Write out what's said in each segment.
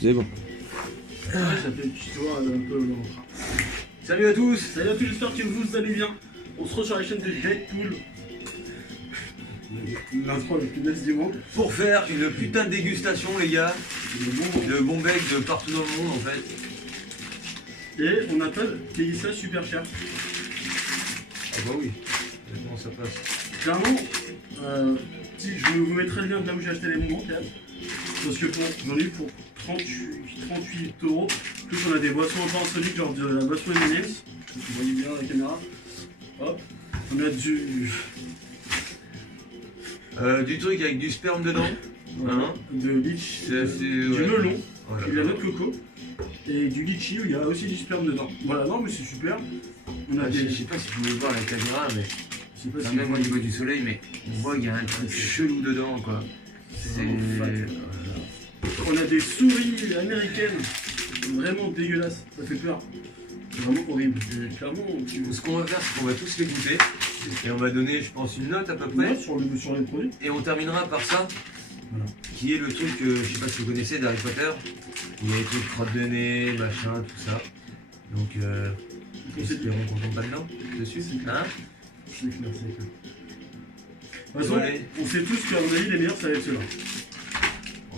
C'est bon. Ouais, ça fait tu vois un peu long. Salut à tous. Salut à tous, j'espère que vous allez bien. On se retrouve sur la chaîne de Deadpool. L'intro la plus naze du monde. Pour faire une putain de dégustation, les gars, de bon bec de partout dans le monde en fait. Et on appelle payer ça super cher. Ah bah oui, comment ça passe. Clairement, si je vous mettrai le lien de là où j'ai acheté les bonbons quand même. Parce que j'en ai eu pour 38 €. Plus on a des boissons un peu insolites, genre de la boisson M&M's. Vous voyez bien la caméra. Hop. On a Du truc avec du sperme dedans. Hein, de litchi, du ouais. melon, Voilà. de la noix de coco. Et du litchi où il y a aussi du sperme dedans. Voilà, non mais c'est super. On a Ah, des... je sais pas si vous pouvez voir la caméra, mais Je sais pas enfin, si même vous au voyez. niveau du soleil, mais on voit qu'il y a un truc chelou dedans quoi. C'est vraiment fat. On a des souris américaines, vraiment dégueulasses, ça fait peur. C'est vraiment horrible. Et clairement, Ce qu'on va faire, c'est qu'on va tous les goûter. Et on va donner, je pense, une note à peu près. ouais, sur les produits. Et on terminera par ça, Voilà. qui est le truc, je sais pas si vous connaissez d'Harry Potter, où il y a les trucs crotte de nez, machin, tout ça. Donc, espérons qu'on tombe pas dedans, dessus. C'est clair. Hein? C'est clair, c'est clair. De toute façon, Allez. on sait tous qu'à mon avis, les meilleurs, ça va être ceux-là.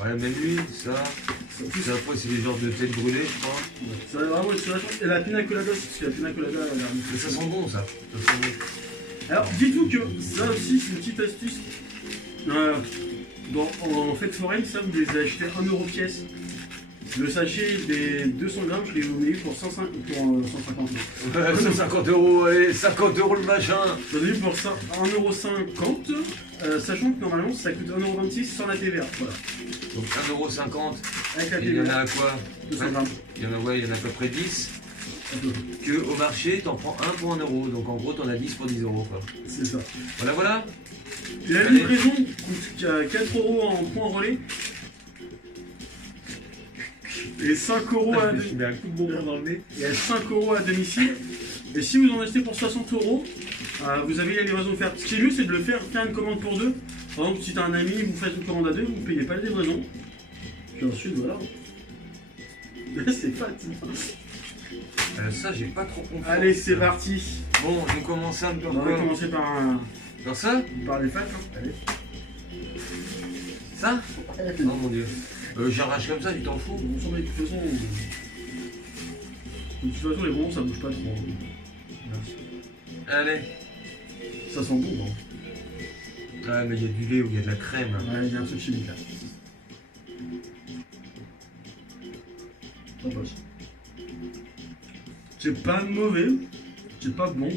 Ouais, même lui, ça. Ça, après, c'est des genres de tête brûlée, je crois. Ça va vraiment être sur la chance. Et la pina colada, parce que la pina colada, elle a l'air Mais ça sent bon, ça. Ça sent bon. Alors, dites-vous que ça aussi, c'est une petite astuce. En fête foraine, ça, vous les achetez 1 € pièce. Le sachet des 200 grammes, je l'ai eu pour 150 €. Ouais, 150 €, allez, 50 € le machin. J'en ai eu pour 1,50 €, sachant que normalement ça coûte 1,26 € sans la TVA. Voilà. Donc 1,50 €. Avec la Et il y en a TVA, à quoi? 200 grammes. Il y en a, ouais, il y en a à peu près 10. Un peu. Que au marché, t'en prends 1 pour 1 €. Donc en gros, t'en as 10 pour 10 €. Quoi. C'est ça. Voilà, voilà. Et la Allez. livraison coûte 4 € en point relais. Et 5 € à, Je mets un coup de bonbon dans le nez. et 5 € à domicile. Et si vous en achetez pour 60 €, vous avez la livraison offerte. Ce qui est mieux, c'est de le faire une commande pour deux. Par exemple, si tu as un ami, vous faites une commande à deux, vous ne payez pas la livraison. Puis ensuite, voilà. C'est fat. Ça, j'ai pas trop compris. Allez, c'est parti. Bon, nous commençons par On va quoi? commencer Par ça? par les fats. Allez. Ça? Oh mon dieu. J'arrache comme ça, tu t'en fous? On s'en met de toute façon. De toute façon, les bonbons ça bouge pas trop. Merci. Allez. Ça sent bon, hein. Ah, mais il y a du lait ou il y a de la crème. Ouais, il y a un truc chimique là. Ça passe. C'est pas mauvais. C'est pas bon.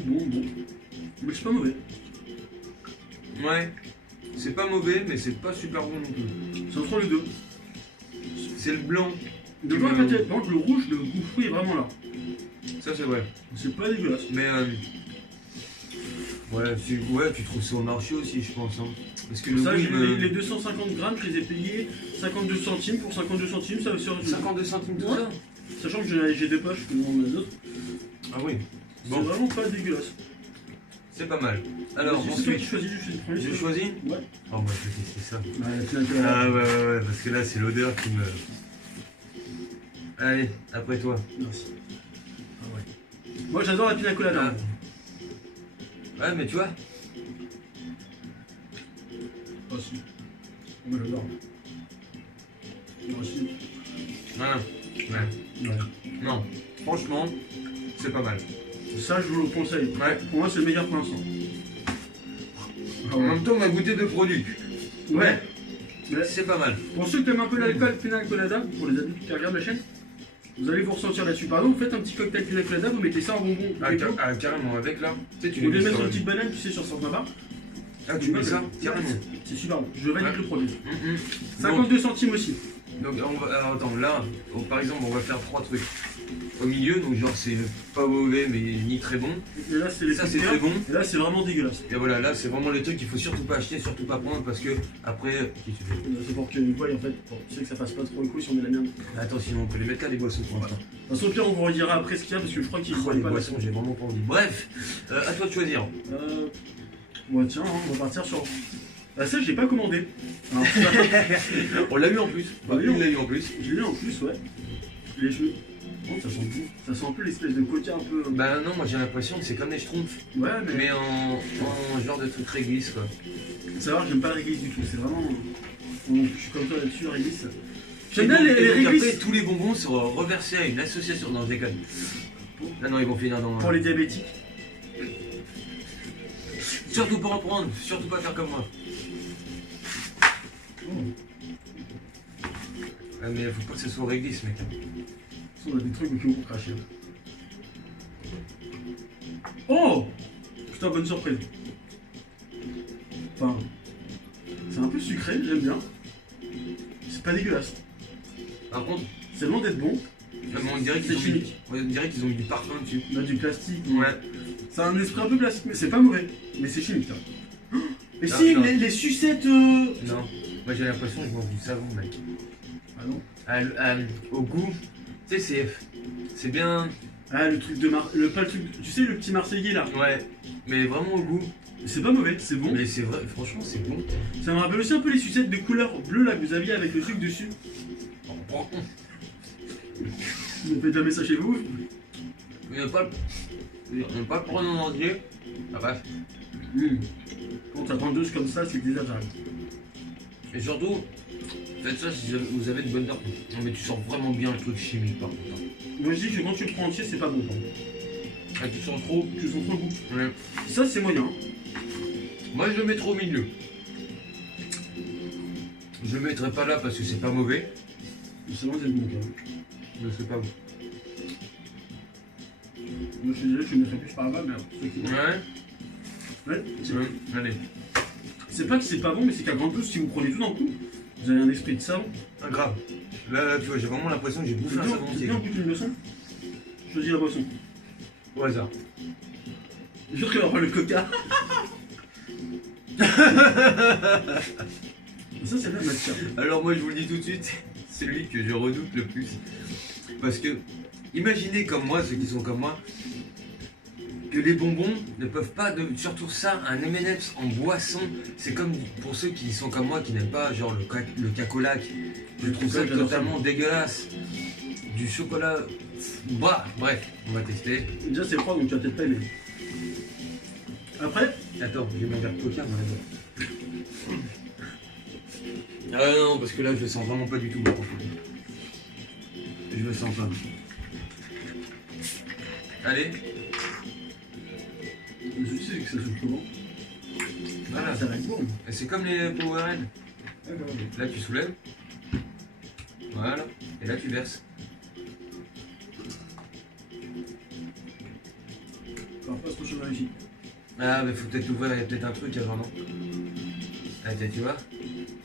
Mais c'est pas mauvais. Ouais. C'est pas mauvais, mais c'est pas super bon non plus. C'est entre les deux. C'est le blanc. De voir quand par contre, le rouge, le goût fruit est vraiment là. Ça, c'est vrai. C'est pas dégueulasse. Mais ouais, tu trouves ça au marché aussi, je pense. Hein. Parce que le Ça, goût, il me- les 250 grammes, je les ai payés 52 centimes. Pour 52 centimes, ça va sur 52 centimes tout Ouais. ça. Sachant que j'ai des poches que on a d'autres. Ah oui. C'est Bon, vraiment pas dégueulasse. c'est pas mal. Alors, c'est toi ensuite, qui choisis le premier. je c'est- choisis. Ouais. Oh, moi, je vais tester ça. Ouais, tu l'as Ah ouais, parce que là, c'est l'odeur qui me... Allez, après toi. Merci. Ah ouais. Moi j'adore la pina colada. Ouais, mais tu vois, Ah si. Moi j'adore. Moi aussi. voilà. Ouais. Ouais. Non, franchement, c'est pas mal. Ça je vous le conseille. Ouais. Pour moi c'est le meilleur pour l'instant. Ah En ouais. même temps, on a goûté deux produits. Ouais. Mais C'est pas mal. pour ceux qui aiment un peu l'alcool pina colada, pour les adultes qui regardent la chaîne, vous allez vous ressentir là-dessus. Par exemple, vous faites un petit cocktail pina colada, vous mettez ça en bonbon. Carrément, avec là. Tu sais, tu Vous les les mets mettez sur sur le... une petite banane, tu sais, sur certains bars. Ah, tu mets ça carrément. C'est super bon. Je valide Ouais. le produit. Donc, 52 centimes aussi. alors, attends, là, par exemple, on va faire trois trucs. Au milieu, donc genre c'est pas mauvais mais ni très bon. Et là c'est les Ça coups c'est de très cœur. bon. Et là c'est vraiment dégueulasse. Et voilà, là c'est vraiment les trucs qu'il faut surtout pas acheter, surtout pas prendre parce que après. Qui tu fais? C'est pour qu'ils voient en fait, tu sais que ça fasse pas trop le coup si on met la merde. Attends, sinon on peut les mettre là des boissons pour l'instant. De toute façon, au pire, on vous redira après ce qu'il y a parce que je crois qu'ils Oh, voient les pas. boissons, j'ai vraiment pas envie. Bref, à toi de choisir. Bon, tiens, hein, on va partir sur Ah, ça, j'ai pas commandé. Alors, ça, On l'a eu en plus. Bah oui, Il l'a eu en plus. j'ai eu en plus, ouais. Les cheveux. Oh, ça sent bon. Ça sent un peu l'espèce de coca un peu. Bah non, moi j'ai l'impression que c'est comme des schtroumpfs. Ouais, mais. Mais en genre de truc réglisse quoi. Savoir, j'aime pas la réglisse du tout. C'est vraiment. Bon, je suis comme toi là-dessus, la réglisse. J'aime Et bien donc- les et donc réglisses. après, tous les bonbons seront reversés à une association. Non, je déconne. Ah non, ils vont finir dans. Pour les diabétiques. Surtout pas en prendre, surtout pas faire comme moi. Ah, mais faut pas que ce soit réglisse, mec. On a des trucs au kilo pour cracher. Oh putain, bonne surprise. Enfin, c'est un peu sucré, j'aime bien. C'est pas dégueulasse. Par contre, C'est loin d'être bon. on dirait qu'ils C'est ont mis, chimique. on dirait qu'ils ont mis du parfum dessus. On a du plastique. Ouais. C'est un esprit un peu plastique, mais c'est pas mauvais. Mais c'est chimique. Hein. Mais Non, si, non. les sucettes. Non, moi j'ai l'impression que je mange du savon, mec. Ah non. Au goût, tu sais, c'est bien. Ah, le truc de pas le truc. Tu sais, le petit Marseillais là. Ouais, mais vraiment au goût. C'est pas mauvais, c'est bon. Mais c'est vrai, franchement, c'est bon. Ça me rappelle aussi un peu les sucettes de couleur bleue là que vous aviez avec le sucre dessus. Vous faites jamais ça chez vous? Il n'y a pas le prendre en entier. Ah bah. Quand t'as 32 comme ça, c'est désagréable. Et surtout, faites ça si vous avez de bonnes dents. Non mais tu sens vraiment bien le truc chimique par contre. Moi je dis que quand tu le prends entier, c'est pas bon. Par contre. Ah, tu sens trop. Tu sens trop le goût. Ouais. Ça, c'est moyen. Moi je le mettrai au milieu. Je le mettrai pas là parce que c'est pas mauvais. C'est loin d'être bon quand même. Mais c'est pas bon. Moi je suis désolé, je le mettrais plus par là-bas, mais alors, ceux qui... Ouais. Ouais, Allez. c'est pas que c'est pas bon, mais c'est qu'à grande dose, si vous prenez tout d'un coup, vous avez un esprit de savon. Ah, grave. Là, tu vois, j'ai vraiment l'impression que j'ai bouffé un savon C'est entier. bien, goûte une boisson. Choisis la boisson. Au hasard. Je jure qu'il va avoir le coca. Ça, c'est la matière. Alors moi je vous le dis tout de suite, c'est lui que je redoute le plus. Parce que, imaginez comme moi, ceux qui sont comme moi, que les bonbons ne peuvent pas, surtout ça, un M&M's en boisson, c'est comme pour ceux qui sont comme moi, qui n'aiment pas genre le cacolac, je trouve ça totalement dégueulasse. Du chocolat, bah, bref, on va tester. Déjà, c'est froid, donc tu vas peut-être pas aimer. Après, Attends, je vais m'en faire coca, moi là-bas. Ah non, parce que là je le sens vraiment pas du tout, moi, par contre. Je le sens pas. Allez, le souci, c'est que ça se comment. voilà. Ça va être bon. C'est comme les Powerade. D'accord, ok. Là tu soulèves. Voilà. Et là tu verses. Alors, pas trop chaud ici. Ah mais faut peut-être ouvrir, il y a peut-être un truc avant, non? Ah tu vois?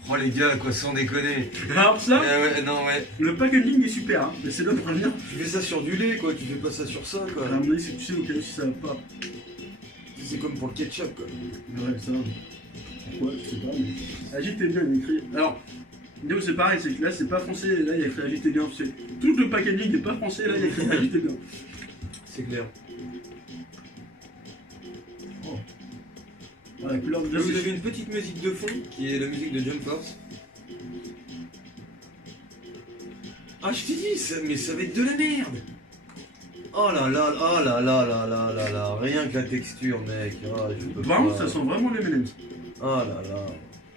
Oh les gars, quoi, sans déconner. Alors, ça, Ouais, non, ouais. le packaging est super, hein, mais c'est là pour revenir. Tu fais ça sur du lait, quoi, tu fais pas ça sur ça, quoi. À mon avis, c'est que tu sais au cas où si ça va pas. C'est comme pour le ketchup, quoi. Mais ouais, ça va. Pourquoi? Je sais pas, mais. Agitez bien, il est écrit. Alors, Néo, c'est pareil, c'est que là, c'est pas français, là, il y a écrit agitez bien. C'est... Tout le packaging n'est pas français, là, il y a écrit agitez bien. C'est clair. Oh. Ah, la couleur de Là, vous avez une petite musique de fond qui est la musique de Jump Force. Ah, je t'ai dit, mais ça va être de la merde. Oh là là, oh là là là là là là, rien que la texture, mec. Oh, je peux Vraiment, pas. ça sent vraiment les M&M's. Oh là là.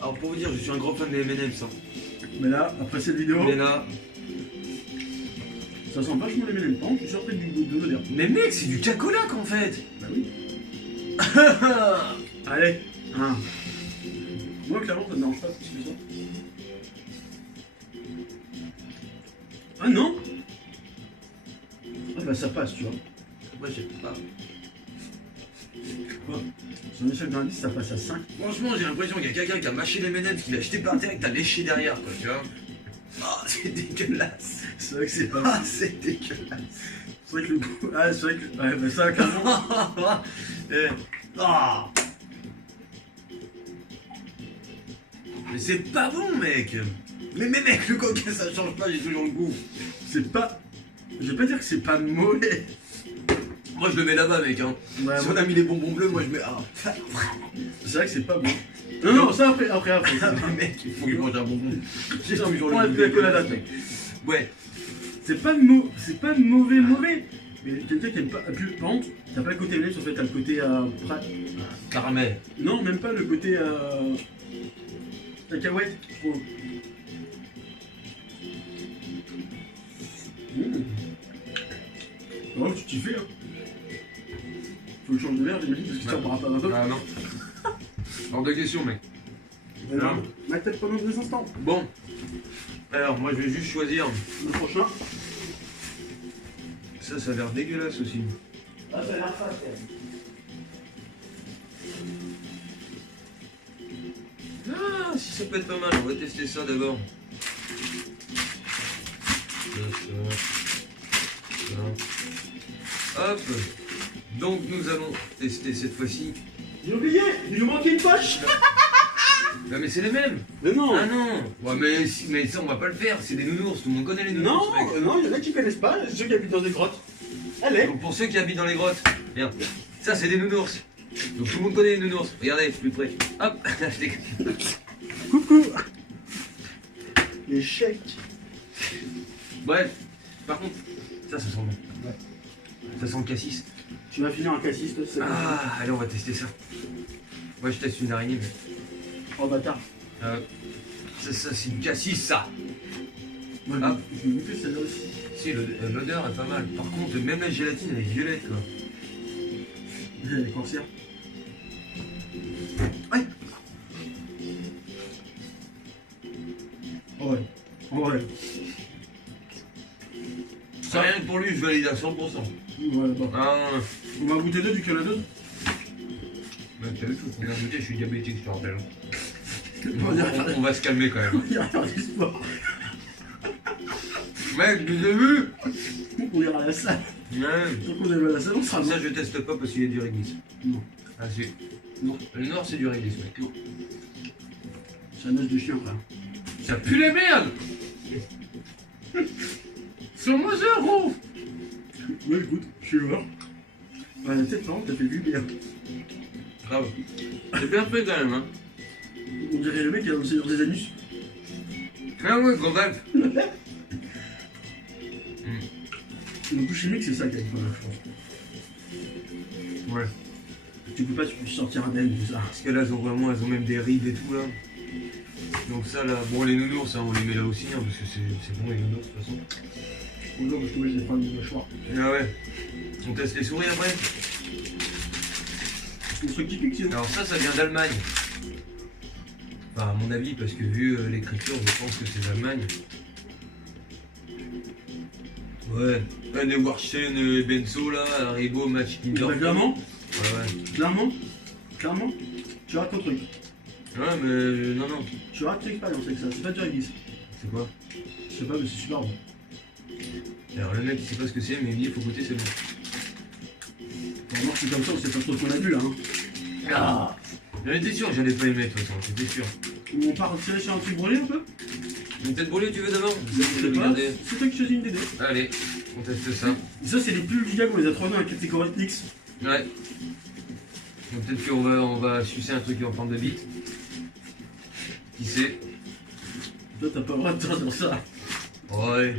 Alors pour vous dire, je suis un grand fan des M&M's. Hein. Mais là, après cette vidéo, Mais là, ça sent vachement les M&M's. Par contre, je suis surpris de l'odeur. mais mec, c'est du cacolac en fait. Bah oui. Allez, un. Moi, clairement, ça ne dérange pas plus que ça. Ah non. Ah bah ça passe, tu vois. Moi, je sais pas. Quoi? Sur une échelle d'un 10, ça passe à 5. Franchement, j'ai l'impression qu'il y a quelqu'un qui a mâché les M&M's, qui l'a jeté par terre et que t'as léché derrière, quoi, tu vois. Ah, c'est dégueulasse. C'est vrai que c'est pas. Ah, c'est dégueulasse. C'est vrai que le goût. Ah, c'est vrai que. Ouais, bah ça, clairement. Ah. Mais c'est pas bon, mec. Mais mec, le coca, ça change pas, j'ai toujours le goût. C'est pas. Je vais pas dire que c'est pas mauvais. Moi je le mets là-bas, mec. Hein. Ouais, Si on a mis les bonbons bleus, moi je mets. Ah, c'est vrai que c'est pas bon. Non, non, ça après. mec, il faut que je mange un bonbon. J'ai Putain, toujours prends le la goût des colada, mec. Ouais. C'est pas mauvais. Mais quelqu'un qui aime pas. Plus, par contre, t'as pas le côté lait, en fait, t'as le côté Caramel. Non, même pas le côté cacahuète, je trouve. Oh, tu t'y fais, hein. Faut que je change de verre, j'imagine, parce que ça on pas d'un peu. Ah non. Hors de question, mec. Non. Ma tête pendant 2 instants. Bon. Alors, moi je vais juste choisir. Le prochain. Ça a l'air dégueulasse aussi. Ah, ça a l'air fat, Ah, si ça peut être pas mal, on va tester ça d'abord. Ça. Hop. Donc nous allons tester cette fois-ci. J'ai oublié, il nous manquait une poche. Ah mais c'est les mêmes. Mais non. Ah non. Ouais, mais ça on va pas le faire, c'est des nounours, tout le monde connaît les nounours. Non, mec. non, il y en a qui connaissent pas, ceux qui habitent dans des grottes. Allez. Donc pour ceux qui habitent dans les grottes, regarde, ça c'est des nounours. Donc tout le monde connaît les nounours. Regardez, plus près. Hop. Coucou. Les chèques. Bref. Par contre, ça sent bon. Ouais. Ça sent le cassis. Tu vas finir un cassis, toi, c'est Ah, allez, on va tester ça. Moi, je teste une araignée, mais... Oh, bâtard. Ça c'est du cassis, ça. Moi, Ah. je vais goûter celle-là aussi. Si, l'odeur est pas mal. Par contre, même la gélatine, elle est violette, quoi. Les cancers. Ouais. Oh ouais. Oh ouais. Ça, rien que pour lui, je valide à 100%. Ouais, bon. Ah, On va goûter deux du qu'il y en a deux. même t'as vu, faut qu'on a goûté, je suis diabétique, je te rappelle. On On va se calmer quand même. ira faire du sport. Mec, du début. On ira à la salle. Ouais. Donc on est à la salle, on sera Ça, je teste pas parce qu'il y a du réglisse. Non. Ah, si. Non. Le nord, c'est du réglisse, mec. Non. C'est un âge de chien, frère. Ça pue la merde. Sur moi, zéro. Ouais, écoute, je suis heureux. Ouais, la tête, par contre, t'as fait du bien. Grave. C'est bien fait quand même, hein. On dirait le mec qui a le Seigneur des Anus. Ah ouais, gros valve. Le coup chimique, c'est ça qui a été pas mal, je pense. Ouais. Tu peux pas sortir indemne de ça. Parce que là, elles ont même des rides et tout, là. Donc ça, là, bon, les nounours, hein, on les met là aussi, hein, parce que c'est bon, les nounours, de toute façon. Bonjour, parce que moi, j'ai des problèmes de mâchoire. Ah ouais. On teste les souris après. C'est un truc typique, sinon. Alors ça vient d'Allemagne. Enfin, à mon avis, parce que vu l'écriture, je pense que c'est d'Allemagne. Ouais. Anne Warchen et Benzo, là, Haribo, Match Kinder. Bah, clairement, Ouais, clairement, tu rates ton truc. ouais. Ouais, mais non. Tu rates ton expérience avec ça, c'est pas du réglisse. C'est quoi? Je sais pas, mais c'est super bon. Alors le mec, il sait pas ce que c'est, mais il dit il faut goûter, c'est bon. Vraiment, c'est comme ça, on sait pas trop ce qu'on a vu là. Hein. Ah, j'en étais sûr que j'allais pas aimer, de toute façon, j'étais sûr. On part tirer sur un truc brûlé un peu. Une tête brûlée, tu veux d'abord? Je sais pas, c'est toi qui choisis une des deux. Allez, on teste ça. Et ça, c'est les plus du gars qu'on les a trouvés dans la catégorie X. Ouais. Donc peut-être qu'on va sucer un truc en forme de bite. Qui sait? Toi, t'as pas le droit de dire sur ça. Ouais.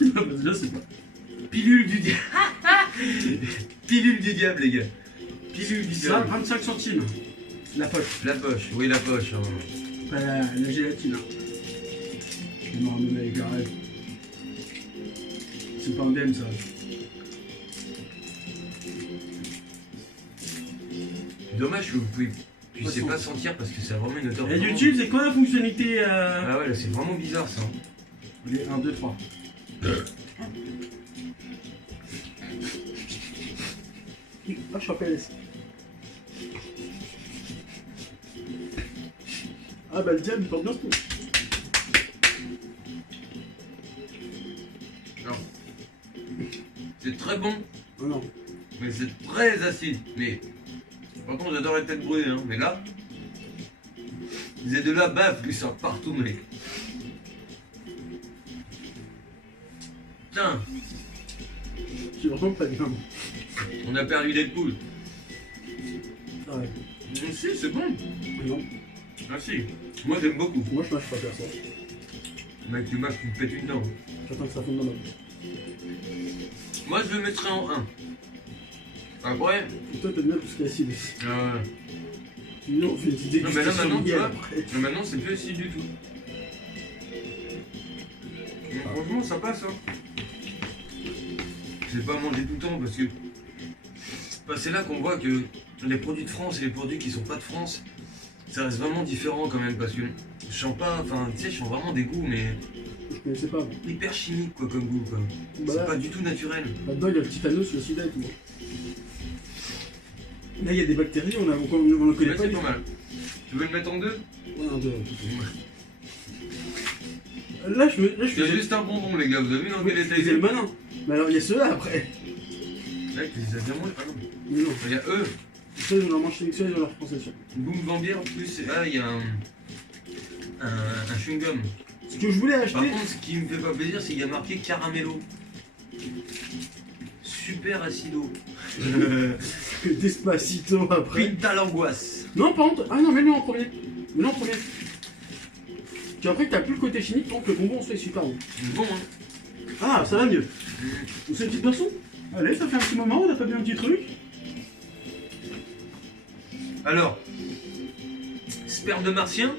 Bah, déjà, c'est pas. Pilule du diable. Pilule du diable, les gars. Pilule du Ça, diable. 25 centimes. La poche. La poche, oui, la poche. Hein. Pas la gélatine. Hein. Non, mais mec, arrête. C'est pas un DM ça. Dommage que vous puissiez pas sentir parce que ça a vraiment une odeur. Et vraiment- YouTube, c'est quoi la fonctionnalité Ah ouais, là c'est vraiment bizarre ça. Les 1, 2, 3. Ah, je suis en PLS. Ah bah le diable il porte bien ce truc. Non. C'est très bon, Oh non. mais c'est très acide. Mais par contre j'adore les têtes brûlées, hein. Mais là, ils aient de la bave qui sort partout, mec. Putain. suis vraiment pas bien. On a perdu Deadpool. Ah ouais. Si, c'est bon. Non, Ah si. Moi j'aime beaucoup. moi je mâche pas faire ça. Mec, tu mâches, tu me pètes une dent. J'attends que ça fonde dans ma bouche. Moi je le mettrais en 1. Après. Et toi t'aimes bien tout ce qui est acide. Euh, Sinon on fait une petite Non mais là dégustation maintenant, tu miel vois, après. mais maintenant c'est plus acide du tout. Franchement ça passe hein. Je vais pas manger tout le temps parce que bah, c'est là qu'on voit que les produits de France et les produits qui sont pas de France, ça reste vraiment différent quand même parce que je sens pas, enfin tu sais, je sens vraiment des goûts mais Je connaissais pas. Moi. hyper chimiques quoi comme goût quoi. Bah C'est là, pas du tout naturel. là-dedans il y a le titanos, le sida et tout. Là il y a des bactéries, on ne connaît Ouais, pas. c'est du pas tout. mal. Tu veux le mettre en 2? Ouais, un, deux, Là je Il y a fais juste un bonbon les gars, vous avez vu dans quel état il c'est est? le malin. Mais alors il y a ceux-là après. Mec, ils ont déjà mangé. Ah non. Mais non, Il y a eux. ça je leur mange sélectionné, je leur français. Boom Bambière plus. Ah, il y a un chewing-gum. Ce que je voulais Par acheter, contre, ce qui me fait pas plaisir, c'est qu'il y a marqué caramello. Super acido. Despacito après. Pinta l'angoisse. Non, par contre, ah non, mets-le en premier. Mets-le en premier. Puis après, t'as plus le côté chimique, donc le bonbon on se fait super bon. Bon, hein. Ah, ça va mieux. On fait une petite boisson? Allez, ça fait un petit moment, on a pas bien un petit truc. Alors, sperme de martien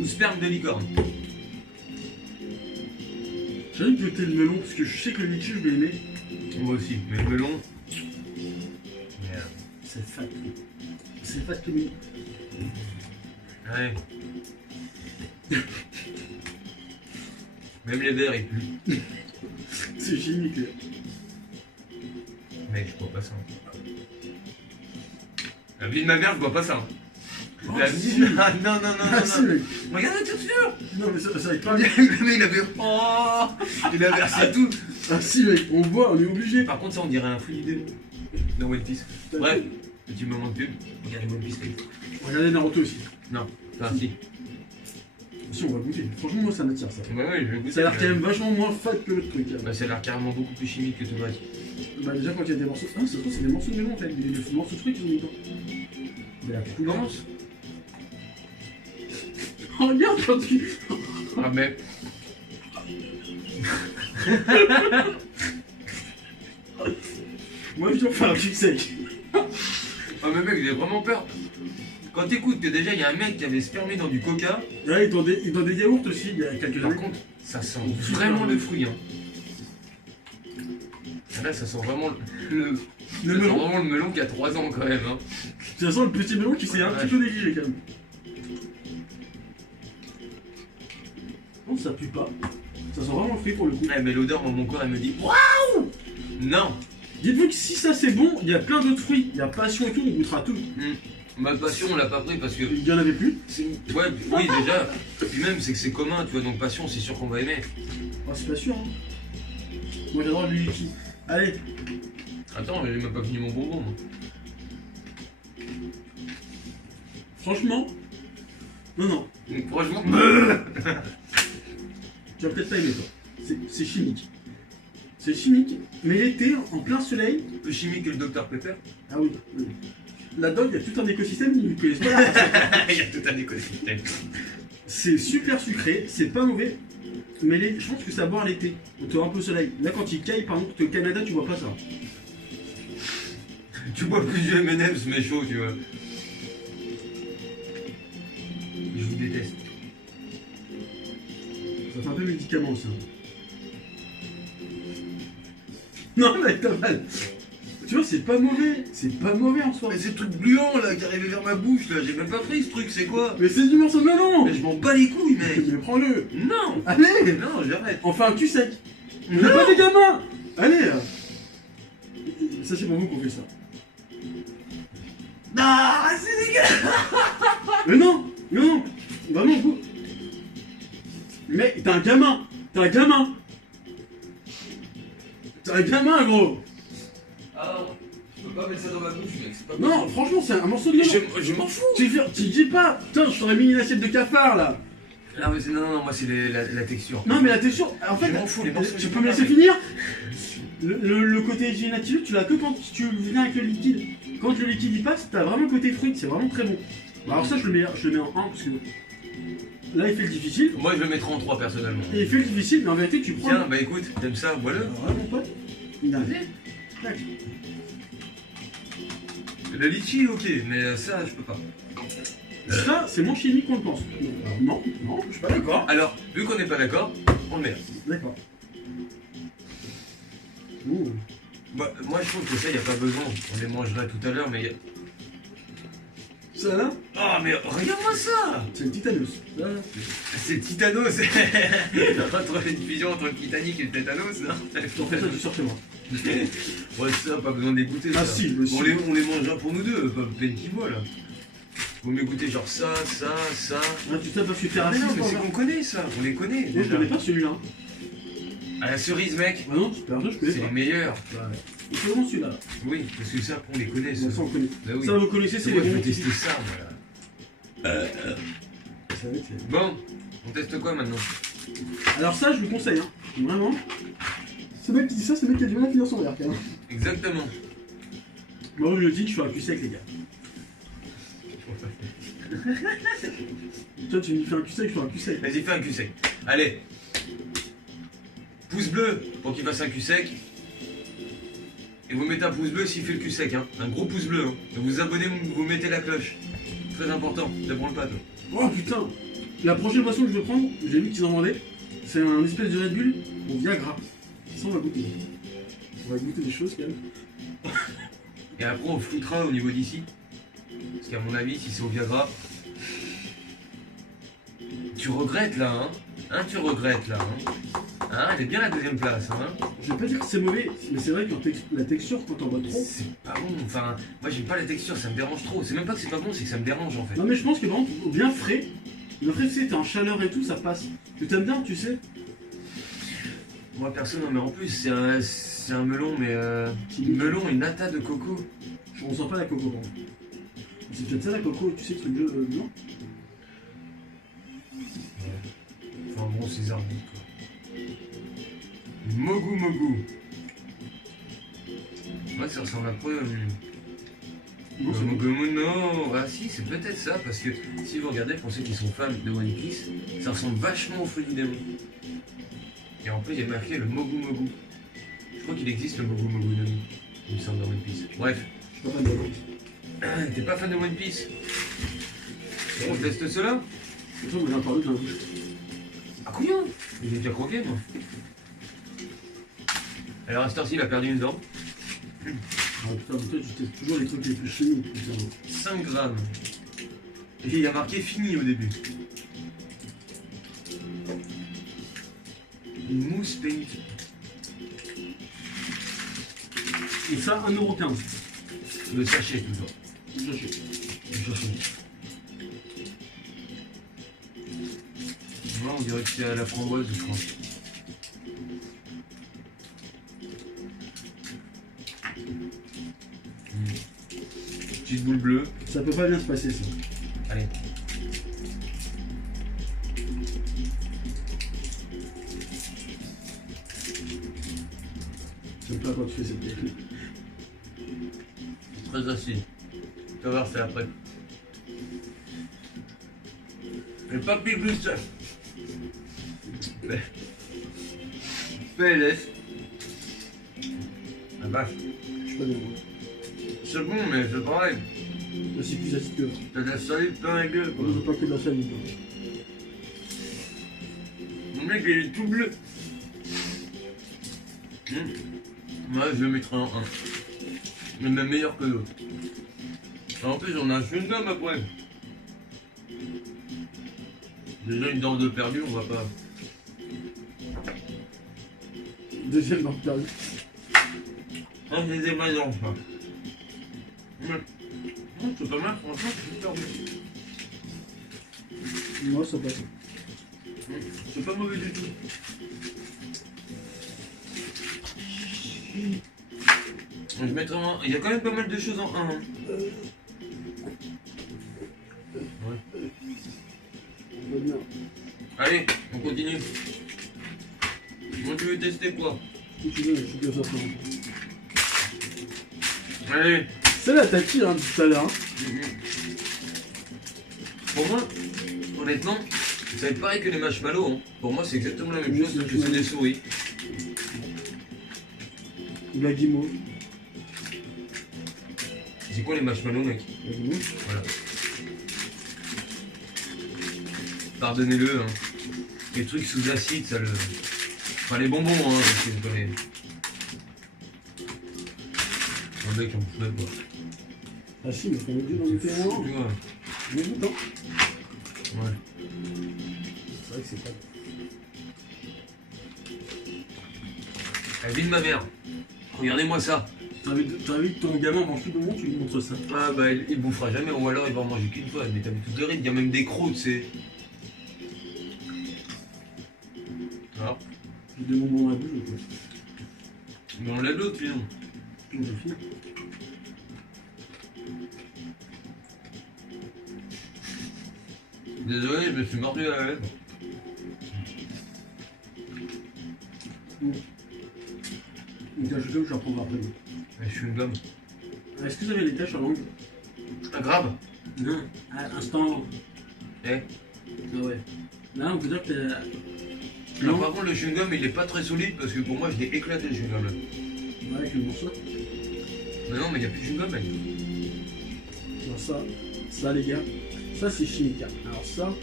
ou sperme de licorne? J'ai envie de goûter le melon, parce que je sais que le litchi, je vais aimer. Moi aussi, mais le melon. Merde. C'est fat. C'est fat comme une... Ouais. Même les verres, ils puent. C'est chimique, là. Mec, je bois pas ça. La vie de ma mère, je bois pas ça. Oh, La si. vie. Ah non, non, non, Ah, si, non, non. mec. Regarde la texture. Non, mais ça va être pas... Le mec, il a fait. Oh. Il a versé tout. Ah si, mec, on boit, on est obligé. Par contre, ça, on dirait un fruit du démon. Dans One Piece. Bref, petit moment de pub. Regardez One Piece. Regardez Naruto aussi. Non, enfin, si. Si, on va goûter. Franchement, moi, ça m'attire, ça. Ouais, ouais, je vais goûter. Ça a l'air quand même vachement moins fat que le truc. Hein. Bah, ça a l'air carrément beaucoup plus chimique que tomate. Bah déjà quand il y a des morceaux... Ah, ça se trouve c'est des morceaux de melon en fait, des morceaux de fruits qu'ils ont mis dedans. Mais la Commence. Oh regarde quand tu... Ah, mais. Moi je dois faire un truc sec. Ah, mais mec, j'ai vraiment peur. Quand t'écoutes que déjà il y a un mec qui avait spermé dans du coca, Là ils ont des yaourts aussi il y a quelques par années. contre, ça sent vraiment le fruit. Hein. Là, ça sent vraiment Le ça sent melon. vraiment le melon qui a 3 ans quand même. Hein. De toute façon le petit melon qui s'est un Ouais. petit peu négligé quand même. Non ça pue pas. Ça sent vraiment le fruit pour le coup. Ouais, mais l'odeur dans mon corps, elle me dit waouh. Non. Dites-vous que si ça c'est bon, il y a plein d'autres fruits. Il y a passion et tout, on goûtera tout. Ma passion, on l'a pas pris parce que. Il y en avait plus. Ouais, oui, déjà. Puis même, c'est que c'est commun, tu vois, donc passion, c'est sûr qu'on va aimer. Oh c'est pas sûr hein. Moi j'adore le litchi. Allez, Attends, j'ai même pas fini mon bonbon, moi. franchement. Non, non. Donc, franchement. Tu vas peut-être pas aimer toi. C'est chimique. C'est chimique, mais l'été, en plein soleil. Plus chimique que le Dr Pepper. Ah oui. oui. Là-dedans, il y a tout un écosystème, ils ne connaissent pas. Il y a tout un écosystème. C'est super sucré, c'est pas mauvais. Mais je pense que ça boit l'été. Tu as un peu soleil. Là, quand il caille, par exemple, au Canada, tu vois pas ça. Tu bois plus du M&M's, mais chaud, tu vois. Je vous déteste. Ça fait un peu médicament aussi. hein. Non, mais t'as mal. Tu vois, c'est pas mauvais. C'est pas mauvais en soi. Mais c'est le truc gluant là qui arrivait vers ma bouche là, j'ai même pas pris ce truc, c'est quoi? Mais c'est du morceau de melon. Mais je m'en bats les couilles, mec! Mais prends-le. Non! Allez. Non, j'arrête! On fait un cul sec. On Non. n'est pas des gamins. Allez. Là. Ça, c'est pour vous qu'on fait ça. Ah, c'est dégueulasse! Mais non, non, vraiment, vous. Mais t'es un gamin, t'es un gamin. T'es un gamin, gros. Ah non, je peux pas mettre ça dans ma bouche, mec, c'est pas Non, franchement, c'est un morceau de melon. Je m'en fous! Tu dis pas, putain, je t'aurais mis une assiette de cafard là. Ah, mais non, moi c'est la texture. Non, mais la texture, en fait, Je m'en fous, les morceaux, tu je peux peux me pas, laisser mais- finir. Le côté gélatineux, tu l'as que quand tu viens avec le liquide. Quand le liquide y passe, t'as vraiment le côté fruit, c'est vraiment très bon. Alors ça, je le mets en 1 parce que là, il fait le difficile. Moi je le mettrai en 3 personnellement. Et il fait le difficile, mais en vérité, tu prends. Tiens, bah écoute, t'aimes ça, voilà. Alors là, mon pote, il a tac. Le litchi, ok, mais ça, je peux pas. Ça, c'est moins chimique qu'on le pense. Non, je suis pas d'accord. Alors, vu qu'on n'est pas d'accord, on le met là. D'accord. Ouh. Bah, moi je trouve que ça, y a pas besoin. On les mangera tout à l'heure, mais. Ça là, Ah, mais regarde-moi ça! c'est le Titanos. Ça, C'est Titanos! Entre une fusion entre le Titanic et le Tétanos, non? en fait, ça, tu sors chez moi. Ouais, ça, pas besoin de les goûter. Ah, ça. si, mais si. On les mangera pour nous deux, pas plein qui voit là. Vaut mieux goûter genre ça. Ah, tu sais parce que t'es Ah, mais raciste. non, mais c'est toi, qu'on connaît ça, on les connaît. moi, je déjà. connais pas celui-là. À la cerise, mec, Ah non, super deux, je connais c'est les pas. meilleurs. C'est vraiment celui-là. Oui, parce que ça, après, on les connaît. Ça, Ça, on connaît. Bah oui. Ça, vous connaissez, c'est Moi, les je bons. vais tester ça, voilà. Ça va être les- Bon, on teste quoi maintenant? Alors ça, je vous conseille, hein. Vraiment. Ce mec qui dit ça, c'est le mec qui a du mal à finir son verre, quand même. Exactement. Moi, je le dis, je fais un cul sec, les gars. Toi, tu me fais un cul sec, je fais un cul sec. Vas-y, fais un cul sec. Allez. Pouce bleu pour qu'il fasse un cul sec. Et vous mettez un pouce bleu s'il fait le cul sec, hein. Un gros pouce bleu. Hein. Et vous abonnez, vous mettez la cloche. Très important, ça prend le pas, toi. Oh putain. La prochaine boisson que je vais prendre, j'ai vu qu'ils en vendaient, c'est un espèce de Red Bull au Viagra. Ça, on va goûter. On va goûter des choses, quand même. Et après, on floutera au niveau d'ici. Parce qu'à mon avis, si c'est au Viagra. Tu regrettes là, hein? Hein, tu regrettes là, hein? Hein, elle est bien la deuxième place, hein? Je vais pas dire que c'est mauvais, mais c'est vrai que la texture, quand on boit trop. C'est pas bon, enfin, moi j'aime pas la texture, ça me dérange trop. C'est même pas que c'est pas bon, c'est que ça me dérange en fait. Non, mais je pense que par contre, bien frais, tu sais, t'es en chaleur et tout, ça passe. Tu t'aimes bien, tu sais. Moi perso, non, mais en plus, c'est un melon, mais melon et nata de coco. On sent pas la coco, par contre. C'est peut-être ça la coco, tu sais, le truc blanc. Enfin bon, c'est zarbi quoi. Mogu Mogu. Ouais, ça ressemble un peu. Non, c'est bon. Mogu Mogu, non. Ah si, c'est peut-être ça, parce que si vous regardez, pour ceux qui sont fans de One Piece, ça ressemble vachement au fruit du démon. Et en plus, il y a marqué le Mogu Mogu. Je crois qu'il existe le Mogu Mogu Nami, il me semble, dans One Piece. Bref. Je suis pas fan de One Piece. T'es pas fan de One Piece? On teste cela? C'est ça, on a encore l'autre dans la bouche. Ah couillon! Il est déjà croqué moi. Alors à cette heure-ci il a perdu une dent. Ah putain, mais toi, tu testes toujours les trucs les plus chimiques, putain. 5 grammes. Et il y a marqué fini au début. Une mousse pénique. Et ça, 1,15€. Le sachet toujours. Le sachet. Le sachet. Ouais, on dirait que c'est à la framboise je crois. Petite boule bleue. Ça peut pas bien se passer, ça. Allez. J'aime pas quand tu fais cette technique. Très acide. Tu vas voir, c'est après. Le papy plus. PLS. La vache. Je suis pas bien, moi. C'est bon, mais c'est pareil. Là, c'est plus acide que l'autre. T'as de la salive plein la gueule. Moi, je veux pas que de la salive. moi. Le mec, il est tout bleu. Moi, je le mettrai en 1. Mais même meilleur que l'autre. En plus, on a un chewing-gum après. Déjà une dent de perdu, on va pas. Deuxième dans le perdu. Ah, c'est des maillons, ça. Non, c'est pas mal, franchement, c'est super bon. Moi, ça passe. C'est pas mauvais du tout. Je mettrai en... Il y a quand même pas mal de choses en 1. Hein. On va bien. Allez, on continue. Moi, tu veux tester quoi? Si tu veux, je suis que ça. Allez. C'est la tati hein, tout à l'heure. Hein. Pour moi, honnêtement, ça va être pareil que les marshmallows. Hein. Pour moi, c'est exactement la même chose, sauf que c'est des souris. Ou la guimauve. C'est quoi les marshmallows, mec? La guimauve. Voilà. Pardonnez-le, hein. Les trucs sous acide, ça le... Enfin, les bonbons, hein, parce que c'est pas les... Un mec, j'en pouvais pas. Ah si, mais faut le dire dans le terrain. Tu vois. Bon goût, hein. Ouais. C'est vrai que c'est pas... La vie de ma mère. Regardez-moi ça. T'invites ton gamin à manger tout le monde, tu lui montres ça. Ah bah il bouffera jamais, ou alors il va en manger qu'une fois. Mais t'as vu toutes les rides, il y a même des crocs, tu sais. Ah. J'ai des bonbons dans la bouche, quoi. Mais on l'a l'autre, sinon. On va finir. Désolé, je me suis mordu à la lèvre. Une tache de gomme, je la reprendrai après. Je suis une gomme. Est-ce que vous avez des taches en langue? Ah, grave. Non. À l'instant. Eh. Ah ouais. Là, on peut dire que t'as... Alors, par contre, le chewing-gum, il est pas très solide parce que pour moi, je l'ai éclaté le chewing-gum. Là. Ouais, avec le morceau. Mais non, mais il n'y a plus de chewing-gum, mec. Alors ça les gars, ça c'est chimique. Hein. Alors ça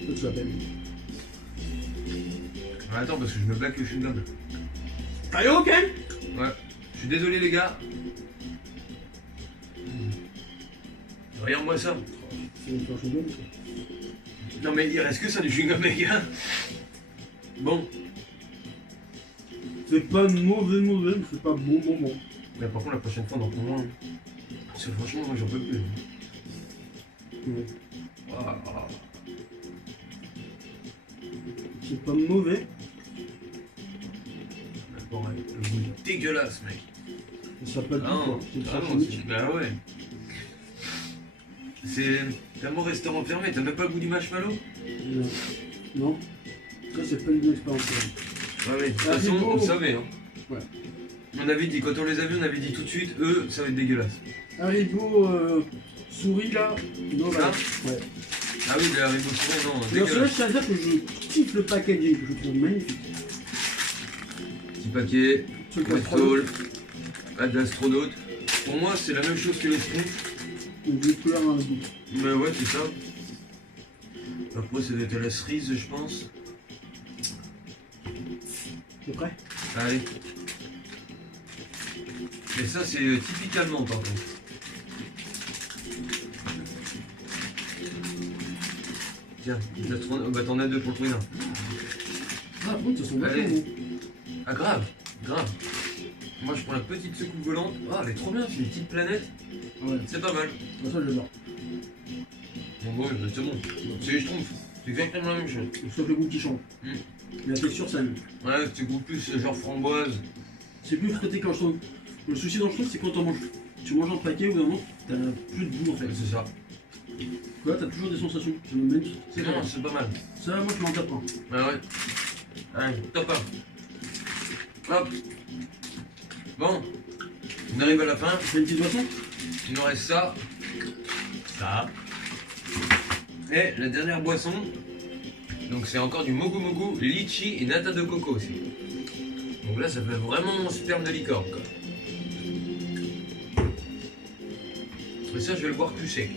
tu l'appelles. Attends, parce que je me blague le chewing-gum. Are you okay? Ouais. Je suis désolé, les gars. Regarde-moi ça. C'est une planche de gomme, ça. Non, mais il reste que ça du chewing-gum, les gars. Bon. C'est pas mauvais, mais c'est pas bon. Mais par contre, la prochaine fois, on en prend moins. Parce que franchement, moi, j'en peux plus. Ouais. Ah. C'est pas mauvais. Bon, ouais, le goût est dégueulasse, mec. Ça s'appelle Ah tout non, quoi. C'est ah très non, chimique. bah ouais. C'est un bon restaurant fermé, t'as même pas le goût du marshmallow? Non. Ça c'est pas une expérience. Ah oui, de toute façon, on le savait. Hein. Ouais. On avait dit, quand on les a vus, on avait dit tout de suite, eux, ça va être dégueulasse. Haribo souris là. Non, Ça ouais. Ah oui, les Haribo souris, non, Alors celui-là, dégueulasse. je tiens à dire que je kiffe le packaging, que je trouve magnifique. Petit paquet, Truc Bristol, pas d'astronaute. Pour moi, c'est la même chose que les Schtroumpfs. Donc j'ai couleur dans le goût. Mais ouais, c'est ça. Après, ça doit être à la cerise, je pense. T'es prêt? Allez. Mais ça, c'est typique allemand, par contre. Tiens, bah t'en as deux pour le prix d'un. Ah bon, ça sent Allez. vachement bon. Ah, grave. Moi, je prends la petite secoupe volante. Ah, elle est trop bien, c'est une petite planète. Ouais, C'est pas mal. ça j'adore. Bon, bon, c'est bon. C'est les Schtroumpfs. C'est exactement la même chose. Sauf le goût qui change. La texture, ça aime. Ouais, c'est beaucoup plus genre framboise. C'est plus frotté quand je trouve. Le souci dans le truc, c'est quand t'en manges. Tu manges un paquet ou d'un moment, t'as plus de goût en fait. Ouais, c'est ça. Là, t'as toujours des sensations. Même si c'est Non, pas c'est pas mal. ça, moi je m'en tape pas. Bah ouais. Allez, top 1. Hop. Bon. On arrive à la fin. C'est une petite boisson? Il nous reste ça. Ça. Et la dernière boisson. Donc c'est encore du mogu mogu, litchi et nata de coco aussi. Donc là, ça fait vraiment mon sperme de licorne, quoi. Et ça, je vais le boire plus sec.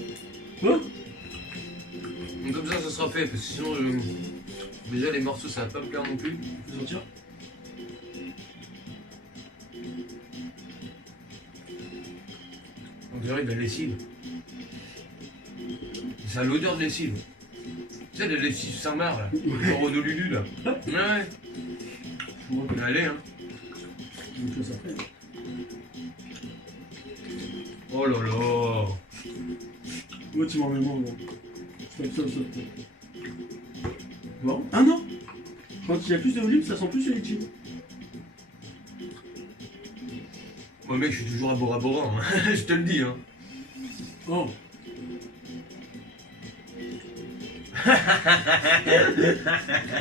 Quoi? Donc comme ça sera fait, parce que sinon, déjà les morceaux, ça va pas me plaire non plus. Fais sentir. On dirait de la lessive. Ça a l'odeur de lessive. Tu sais, la lessive Saint-Marc, là. Le de Lulu, là. Ouais. Allez, hein. Donc ça fait. Oh là là. Ouais, tu m'en mets moins, gros. Stop. Bon. Ah non! Quand il y a plus de volume, ça sent plus le litchi. Moi, mec, je suis toujours à Bora Bora, hein. Je te le dis, hein. Oh!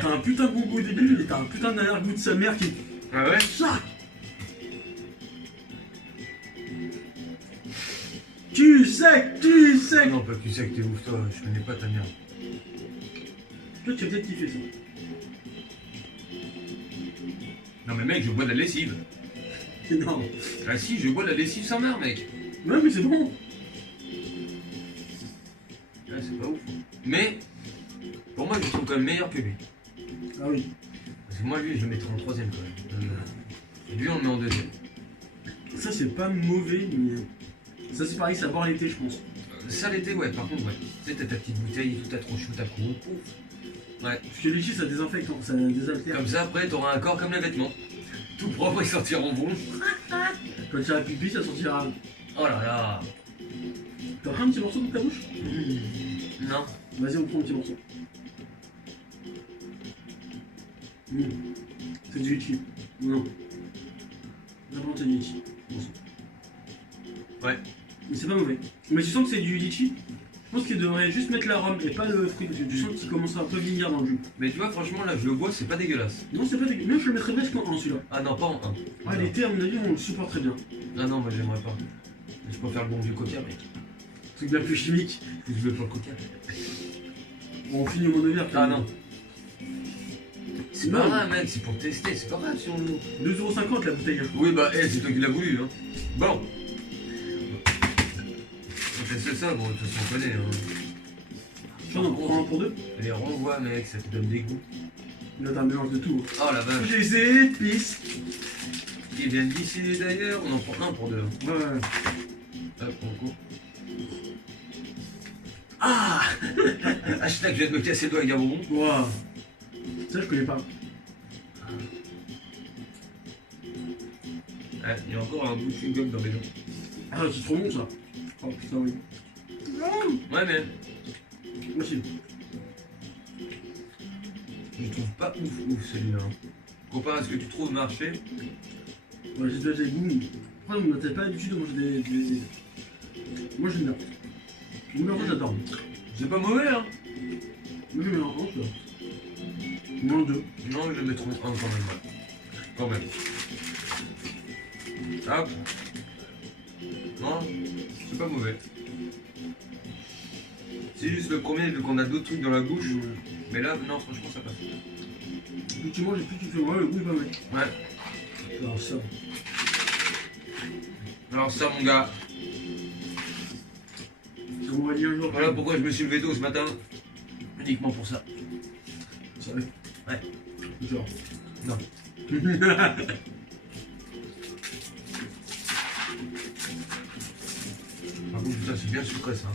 T'as un putain de bon goût au début et t'as un putain d'arrière-goût de sa mère qui. Ah ouais? Ça. Tu sais, Ah non, pas que tu sais que t'es ouf, toi, je connais pas ta merde. Toi, tu as peut-être kiffé ça. Non, mais mec, je bois de la lessive. Non. Ah si, je bois de la lessive sans marre, mec. Ouais, mais c'est bon. Ouais, c'est pas ouf. Mais, pour moi, je le trouve quand même meilleur que lui. Ah oui. Parce que moi, lui, je le mettrais en troisième quand même. Lui, on le met en deuxième. Ça, c'est pas mauvais, mais. Ça, c'est pareil, ça boire l'été, je pense. Ça, l'été, ouais, par contre, ouais. Tu sais, t'as ta petite bouteille, tout à trop chaud, t'as couru. Pouf. Ouais. Parce que les litchis, ça désinfecte, hein, ça désaltère. Comme ça, après, t'auras un corps comme les vêtements. Tout propre, ils sortiront bon. Quand tu as la pipi, ça sortira. Oh là là. T'as pris un petit morceau dans ta bouche? Non. Vas-y, on prend un petit morceau. C'est du litchi. Non. Vraiment, c'est du litchi. Ouais. Mais c'est pas mauvais. Mais tu sens que c'est du litchi? Je pense qu'il devrait juste mettre l'arôme et pas le fruit, parce que tu sens qu'il commence à un peu vieillir dans le jus. Mais tu vois, franchement, là, je le bois, c'est pas dégueulasse. Non, c'est pas dégueu. Même je le mettrais presque en 1 celui-là. Ah non, pas en 1. Ah, l'été, à mon avis, on le supporte très bien. Ah non, moi, j'aimerais pas. Je préfère le bon vieux coca, mec. Truc bien plus chimique. Je veux pas le coca. Bon, on finit au monovert. Ah non. C'est Non. pas grave, mec, c'est pour tester, c'est pas grave si on nous. 2,50€ la bouteille. Hein. Oui, bah, c'est toi qui l'as voulu, hein. Bon. On teste ça, bon, de toute façon, on connaît, hein. Tu vois, on en prend un pour deux. Les renvois, mec, ça te donne des goûts. Là, t'as un mélange de tout. Oh la vache. Les épices. Qui viennent d'ici d'ailleurs, on en prend un pour deux. Ouais. Hop, on coupe. Ah Hashtag, je viens de me casser le doigt avec un bonbon. Waouh. Ça, je connais pas. Ouais, il y a encore un bout de chewing-gum dans mes dents. Ah, c'est trop bon ça. Oh putain, oui. Ouais, mais Moi aussi. je trouve pas ouf celui-là. Hein. Comparé à ce que tu trouves au marché. Ouais, j'ai déjà des goûts. Après, on n'a peut-être pas l'habitude de manger des. Moi, j'aime bien. Moi, en fait, j'adore. C'est pas mauvais, hein. Moi, je mets un 1, tu vois. Ou un 2. Non, je le mettrai un quand même. Ouais. Quand même. Hop. Non, c'est pas mauvais. C'est juste le premier, vu qu'on a d'autres trucs dans la bouche. Mais là, non, franchement, ça passe. Plus tu manges et plus tu fais. Ouais, le goût est pas mal. Ouais. Alors, ça. Alors ça, mon gars. On va dire un jour. Voilà pourquoi je me suis levé tôt ce matin. Uniquement pour ça. Ça va. Ouais. Genre. Non. Par contre, putain, c'est bien sucré ça.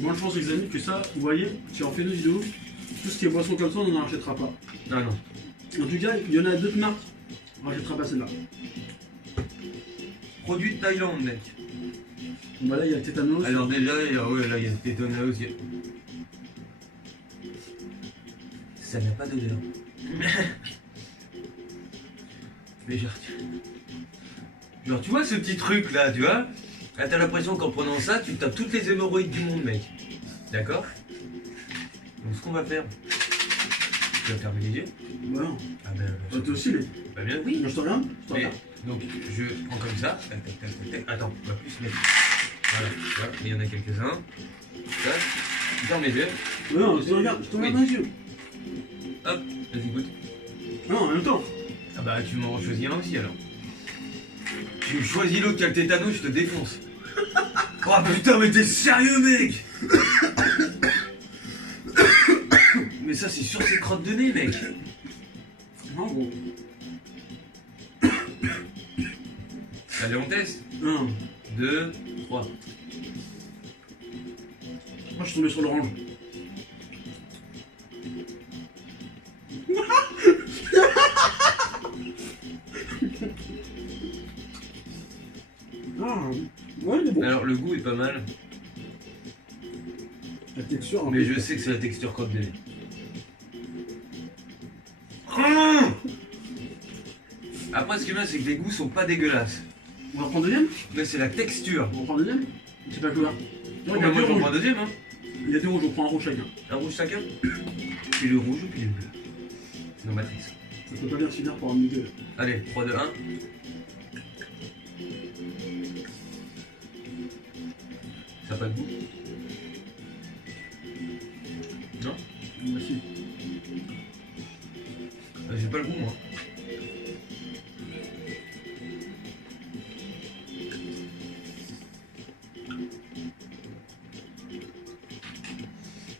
Moi, je pense, les amis, que ça, vous voyez, si on fait nos vidéos, tout ce qui est boisson comme ça, on n'en rachètera pas. Ah non. En tout cas, il y en a d'autres marques. On rachètera pas celle-là. Produit de Thaïlande, mec. Bon, bah là, il y a le tétanos. Alors déjà, ouais, là, il y a le tétanos. Ça n'a pas d'odeur. Mais genre, tu vois ce petit truc là, tu vois? Là, t'as l'impression qu'en prenant ça, tu tapes toutes les hémorroïdes du monde, mec. D'accord? Donc, ce qu'on va faire, tu vas fermer les yeux. Voilà. Ah ben, Toi aussi, les. bah bien oui. Moi, je te regarde. Je te Mais, regarde. donc, je prends comme ça. Tac, tac, tac, tac, tac. Attends, on va plus mettre. Voilà, tu vois, il y en a quelques-uns. Tac. Ferme les yeux. Non, je te regarde. Je te regarde dans les yeux. Hop, vas-y, goûte. Non, en même temps. Ah bah, tu m'en choisis un aussi alors. Tu me choisis l'autre qui a le tétanos, je te défonce. Oh putain, mais t'es sérieux, mec? Mais ça, c'est sur ses crottes de nez, mec. Non, bon. Allez, on teste. 1. 2, 3. Moi, je suis tombé sur l'orange. Ah, ouais, il est bon. Alors, le goût est pas mal, La texture, mais je sais que c'est la texture crotte de nez. Ah après, ce qui est bien, c'est que les goûts sont pas dégueulasses. On va reprendre deuxième. Mais c'est la texture. On reprend deuxième. C'est pas couleur. Oh, bah, moi, j'en prends un deuxième, hein. Il y a deux rouges, on prend un rouge chacun. Un rouge chacun. C'est le rouge ou puis le bleu. Dans Matrix. Ça peut pas bien finir pour un milieu. Allez, 3, 2, 1. Ça n'a pas de goût? Non? Moi aussi. J'ai pas le goût moi.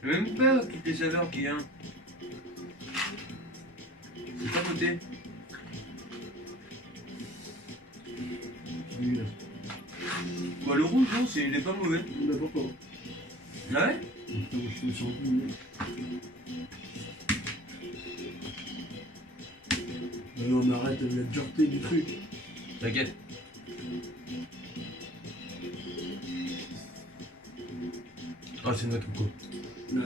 Même pas toutes les saveurs qu'il y a. C'est pas noté. Oui, Bah, le rouge, non, il est pas mauvais. d'abord pas. Ah ouais? Putain, moi, je me sens un peu mieux. Non, mais arrête de la dureté du truc. T'inquiète. Ah, c'est notre co. Ouais.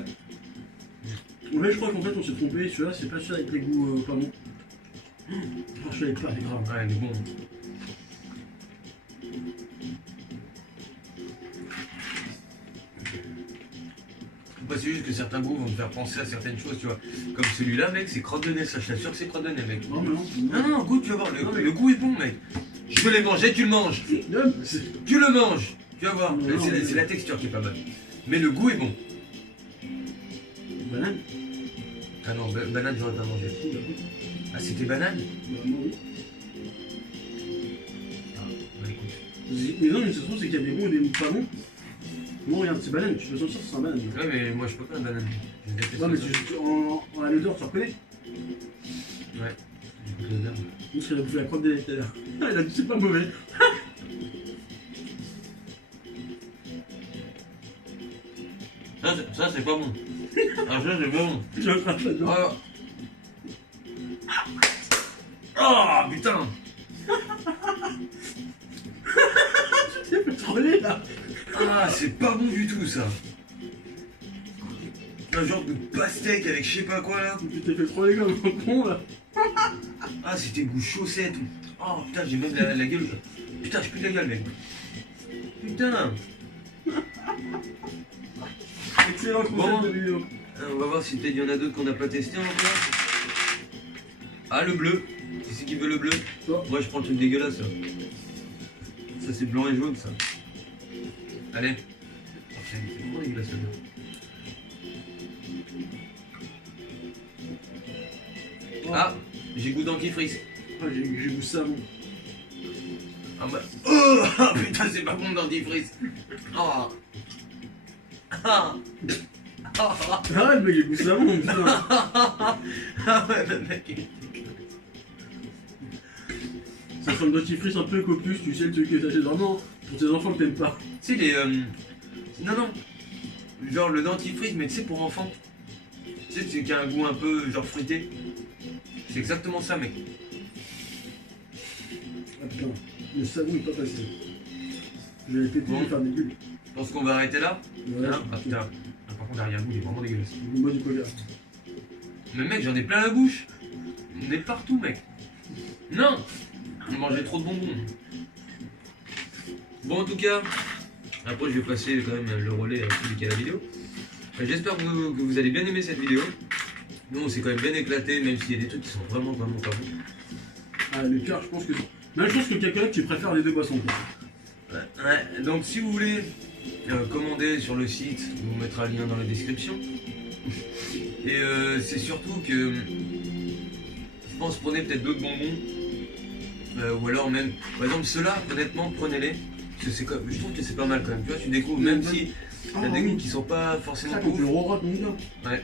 En fait, je crois qu'en fait, on s'est trompé. Celui-là, c'est pas celui avec les goûts pas bons. Oh, celui avec pas les gras. Ouais, il est bon. Bah, c'est juste que certains goûts vont te faire penser à certaines choses, tu vois. Comme celui-là, mec, c'est crotte de nez, ça, je t'assure que c'est crotte de nez, mec. Non, mais non. Non, non, goûte, tu vas voir, Non, mais- le goût est bon, mec. Je te l'ai mangé, tu le manges. Non, mais c'est. Tu le manges. Tu vas voir, Non, c'est mais- la texture qui est pas mal. Mais le goût est bon. Banane. Ah non, banane, j'aurais pas mangé. Oh, bah, oui. Ah, c'était banane? Bah, moi, oui. Ah, bah écoute. Mais non, mais ce que c'est qu'il y a des bons et des pas bons. Non, regarde, c'est banane, tu peux sentir que c'est un banane. Ouais, mais moi, je peux pas la banane. Je déteste Non, mais ça. c'est juste à l'odeur, tu reconnais. Ouais. J'écoute l'odeur. On serait bouffé la crotte de lait tout à l'heure. Ah, il a dit c'est pas mauvais. Ça, c'est pas bon. Ah, ça, c'est pas bon. J'ai un crache là-dedans. Ah. Oh, putain. Tu t'es fait troller là. Ah, c'est pas bon du tout, ça. Un genre de pastèque avec je sais pas quoi, là. Tu t'es fait troller comme un con là. Ah, c'était goût chaussette. Oh, putain, j'ai même la gueule. Putain, je pue de la gueule, mec. Putain. Excellent concept Bon. de vidéo. On va voir si peut-être il y en a d'autres qu'on n'a pas testé encore. Ah, le bleu. Qui c'est qui veut le bleu? Toi. Moi, je prends le truc dégueulasse, là. Ça, c'est blanc et jaune, ça. Allez. Oh, c'est vraiment dégueulasse, là. Ah, j'ai goût dentifrice. Ah, j'ai goût savon. Ah bah... Oh ah, putain, c'est pas bon le dentifrice. Oh. Ah. Arrête, mec, j'ai goût savon, putain. Ah ouais, le mec. Ça sent le dentifrice un peu copus, tu sais, le truc que t'achètes vraiment pour tes enfants que t'aimes pas. Tu sais, les... Non, non. Genre le dentifrice, mais tu sais, pour enfants. Tu sais, c'est qui a un goût un peu, genre, fruité. C'est exactement ça, mec. Ah putain, le savon est pas passé. Je vais les péter, je vais faire des bulles. Je pense qu'on va arrêter là. Ouais, Hein Ah putain. Ah, par contre, l'arrière-goût, il est vraiment dégueulasse. moi du coca. Mais mec, j'en ai plein la bouche. On est partout, mec. Non. On mangeait trop de bonbons. Bon, en tout cas, après, je vais passer quand même le relais à celui qui a la vidéo. J'espère que vous allez bien aimer cette vidéo. Nous, on s'est quand même bien éclaté, même s'il y a des trucs qui sont vraiment pas bons. Ah, le cœur, je pense que. Même chose que le cacahuète, tu préfères les deux boissons. Quoi. Ouais, donc si vous voulez commander sur le site, on vous mettra le lien dans la description. Et c'est surtout que je pense prenez peut-être d'autres bonbons. Ou alors même, par exemple ceux-là, honnêtement, prenez-les. Parce que c'est comme, je trouve que c'est pas mal quand même. Tu vois, tu découvres, même si t'as des goûts qui sont pas forcément Ça, quand tu le ouf. rerotes, mon gars. Ouais.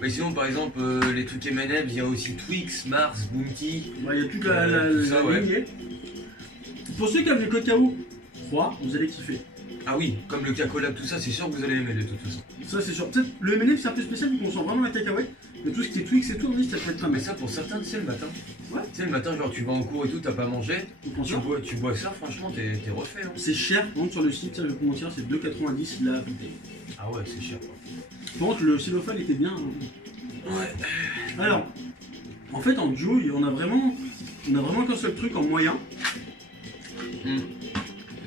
Mais sinon, par exemple, les trucs M&M's, il y a aussi Twix, Mars, Bounty. Bah, il y a toute la tout ça, ouais. lignée. Pour ceux qui aiment le cacao froid, vous allez kiffer. Ah oui, comme le Cacola, tout ça, c'est sûr que vous allez aimer de toute façon. Ça, c'est sûr. Peut-être le M&M, c'est un peu spécial vu qu'on sent vraiment la cacahuète. Mais tout ce qui est Twix et tout, on dit que ça peut être un Mais mec. ça, pour certains, tu sais, le matin. Ouais. Tu sais, le matin, genre, tu vas en cours et tout, t'as pas mangé. Vous pensez ça Tu bois ça, franchement, t'es refait. Hein. C'est cher, par contre, sur le site, ça, je vais vous mentir, c'est 2,90 la bouteille. Ah ouais, c'est cher. Quoi. Par contre, le xylophane était bien. Hein. Ouais. Alors, en fait, en duo, on a vraiment qu'un seul truc en moyen.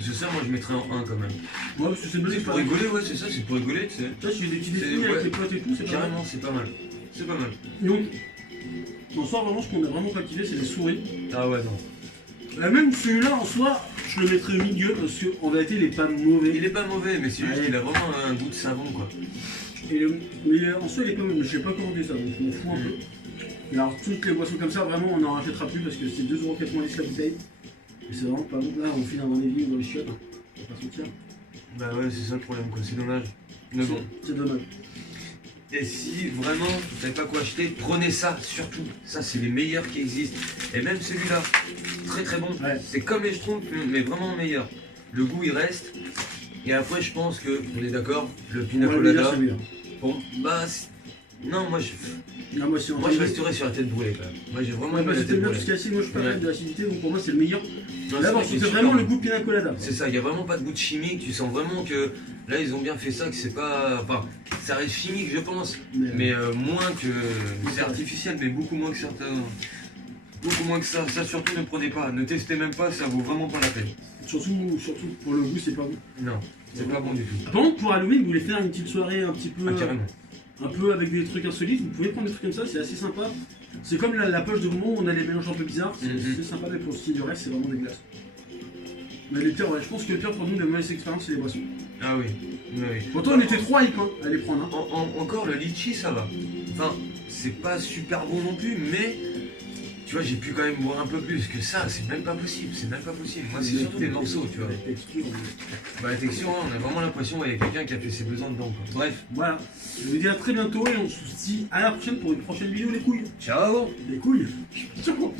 C'est ça, moi, je mettrais en 1 quand même. Ouais, parce que c'est une bonne C'est pour expérience. rigoler, ouais, c'est ça, c'est pour rigoler, tu sais. Tu vois, si j'ai des petits C'est- dessins avec ouais. les potes et tout, c'est pas mal. Carrément, c'est pas mal. C'est pas mal. Donc, en soi, vraiment, ce qu'on a vraiment pas kiffé, c'est les souris. Ah ouais, non. Même celui-là, en soi, je le mettrais au milieu parce qu'en vérité, il est pas mauvais. Il est pas mauvais, mais c'est juste Ouais. qu'il a vraiment un goût de savon, quoi. Mais en soi, il est pas mauvais. Je sais pas commandé ça, donc je m'en fous un peu. Et alors, toutes les boissons comme ça, vraiment, on n'en rachètera plus parce que c'est 2,90€ la bouteille. Et c'est vraiment pas bon. Là, on file dans les vies ou dans les chiottes. On va pas se mentir. Bah ouais, c'est ça le problème, quoi. C'est dommage. Mais bon. C'est dommage. Et si vraiment vous savez pas quoi acheter, prenez ça surtout. Ça, c'est les meilleurs qui existent. Et même celui-là, très très bon. Ouais. C'est comme les Schtroumpfs, mais vraiment meilleur. Le goût, il reste. Et après, je pense que, on est d'accord, le pina Ouais, le meilleur, colada. c'est lui, hein. Bon, bah. Non, moi je Non, moi, Moi je resterai sur la tête brûlée quand même. Moi j'ai vraiment Ouais, aimé bah, la c'était tête bien brûlée. parce qu'acide, moi je suis pas fan Ouais. de l'acidité, donc pour moi c'est le meilleur. Non, Là, c'est on vrai qu'il est sentait super vraiment bon. le goût de pina colada. C'est ça, il n'y a vraiment pas de goût de chimique, tu sens vraiment que là ils ont bien fait ça, que c'est pas. Enfin, ça reste chimique je pense, mais moins que. C'est artificiel, mais beaucoup moins que certains. Beaucoup moins que ça. Ça surtout ne prenez pas, ne testez même pas, ça vaut vraiment pas la peine. surtout pour le goût, c'est pas bon. Non, c'est pas bon du tout. Par contre, pour Halloween, vous voulez faire une petite soirée un petit peu. Ah, carrément. Un peu avec des trucs insolites, vous pouvez prendre des trucs comme ça, c'est assez sympa. C'est comme la poche de bonbons, on a des mélanges un peu bizarres, c'est sympa, mais pour ce qui est du reste, c'est vraiment dégueulasse. Mais les pires, ouais, je pense que le pire pour nous de mauvaise expérience, c'est les boissons. Ah oui. Oui. Pourtant, on était 3 hype hein, à les prendre. Hein. Encore le litchi ça va. Enfin, c'est pas super bon non plus, mais tu vois, j'ai pu quand même boire un peu plus que ça, c'est même pas possible, c'est même pas possible. Moi, c'est surtout les morceaux, tu vois. La texture, Bah, la texture, hein, on a vraiment l'impression qu'il y a quelqu'un qui a fait ses besoins dedans, quoi. Bref, Voilà, je vous dis à très bientôt et on se dit à la prochaine pour une prochaine vidéo, les couilles. ciao! Les couilles. Ciao.